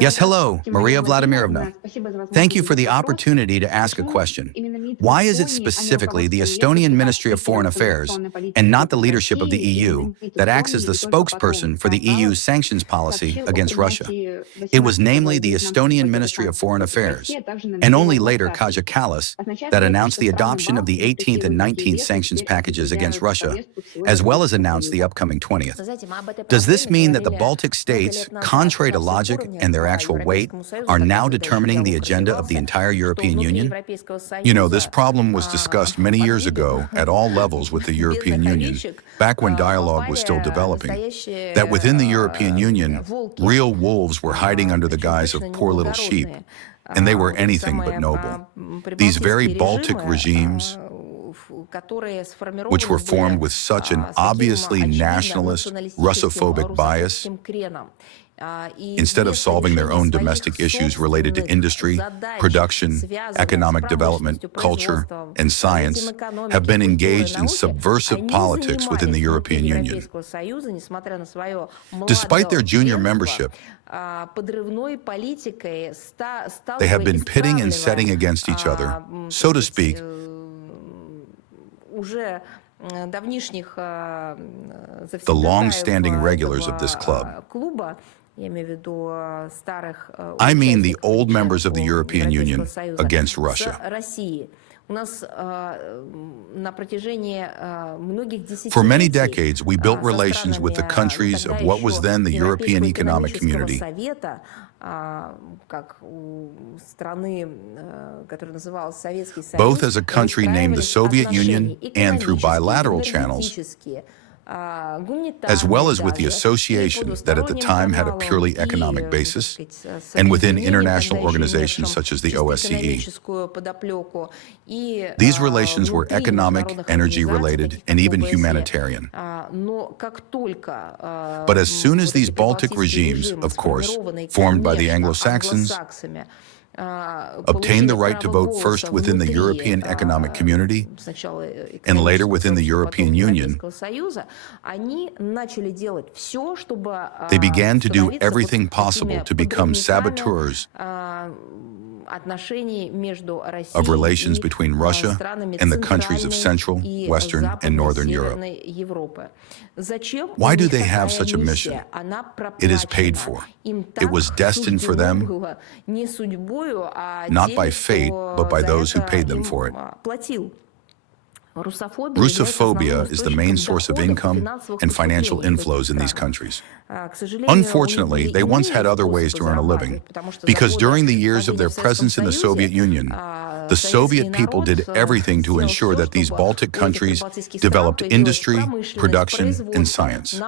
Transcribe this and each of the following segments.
Yes, hello, Maria Vladimirovna. Thank you for the opportunity to ask a question. Why is it specifically the Estonian Ministry of Foreign Affairs, and not the leadership of the EU, that acts as the spokesperson for the EU's sanctions policy against Russia? It was namely the Estonian Ministry of Foreign Affairs, and only later Kaja Kallas, that announced the adoption of the 18th and 19th sanctions packages against Russia, as well as announced the upcoming 20th. Does this mean that the Baltic states, contrary to logic and their actual weight, are now determining the agenda of the entire European Union? You know, this problem was discussed many years ago at all levels with the European Union, back when dialogue was still developing, that within the European Union, real wolves were hiding under the guise of poor little sheep, and they were anything but noble. These very Baltic regimes, which were formed with such an obviously nationalist, Russophobic bias, instead of solving their own domestic issues related to industry, production, economic development, culture, and science, have been engaged in subversive politics within the European Union. Despite their junior membership, they have been pitting and setting against each other, so to speak, the long-standing regulars of this club. I mean the old members of the European Union against Russia. For many decades, we built relations with the countries of what was then the European Economic Community, both as a country named the Soviet Union and through bilateral channels, as well as with the associations that at the time had a purely economic basis, and within international organizations such as the OSCE. These relations were economic, energy-related, and even humanitarian. But as soon as these Baltic regimes, of course, formed by the Anglo-Saxons, obtained the right to vote first within the European Economic Community and later within the European Union, they began to do everything possible to become saboteurs of relations between Russia and the countries of Central, Western, and Northern Europe. Why do they have such a mission? It is paid for. It was destined for them, not by fate, but by those who paid them for it. Russophobia is the main source of income and financial inflows in these countries. Unfortunately, they once had other ways to earn a living, because during the years of their presence in the Soviet Union, the Soviet people did everything to ensure that these Baltic countries developed industry, production, and science.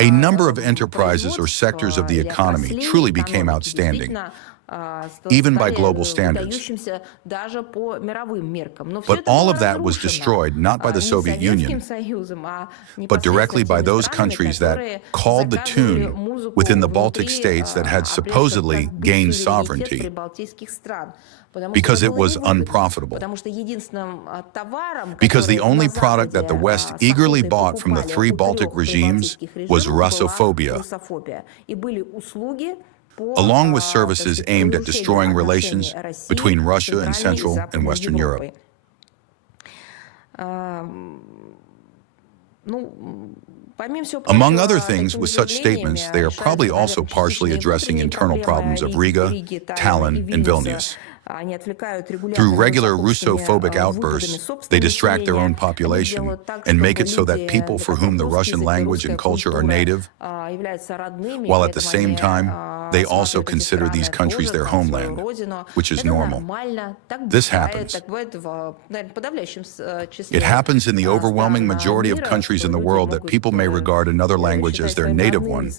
A number of enterprises or sectors of the economy truly became outstanding, even by global standards. But all of that was destroyed not by the Soviet Union, but directly by those countries that called the tune within the Baltic states that had supposedly gained sovereignty, because it was unprofitable. Because the only product that the West eagerly bought from the three Baltic regimes was Russophobia, along with services aimed at destroying relations between Russia and Central and Western Europe. Among other things, with such statements, they are probably also partially addressing internal problems of Riga, Tallinn, and Vilnius. Through regular Russophobic outbursts, they distract their own population and make it so that people for whom the Russian language and culture are native, while at the same time, they also consider these countries their homeland, which is normal. This happens. It happens in the overwhelming majority of countries in the world that people may regard another language as their native one,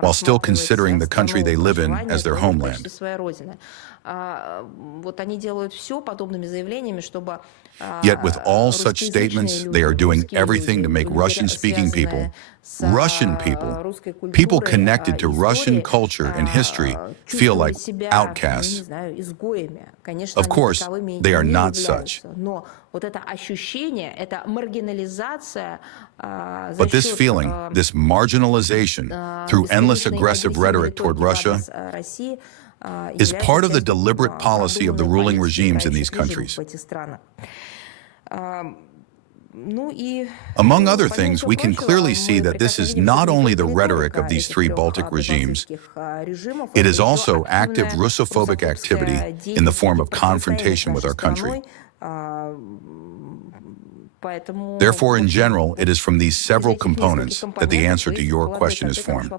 while still considering the country they live in as their homeland. Yet with all such statements, they are doing everything to make Russian-speaking people Russian people connected to Russian culture and history, feel like outcasts. Of course, they are not such. But this feeling, this marginalization, through endless aggressive rhetoric toward Russia, is part of the deliberate policy of the ruling regimes in these countries. Among other things, we can clearly see that this is not only the rhetoric of these three Baltic regimes, it is also active Russophobic activity in the form of confrontation with our country. Therefore, in general, it is from these several components that the answer to your question is formed.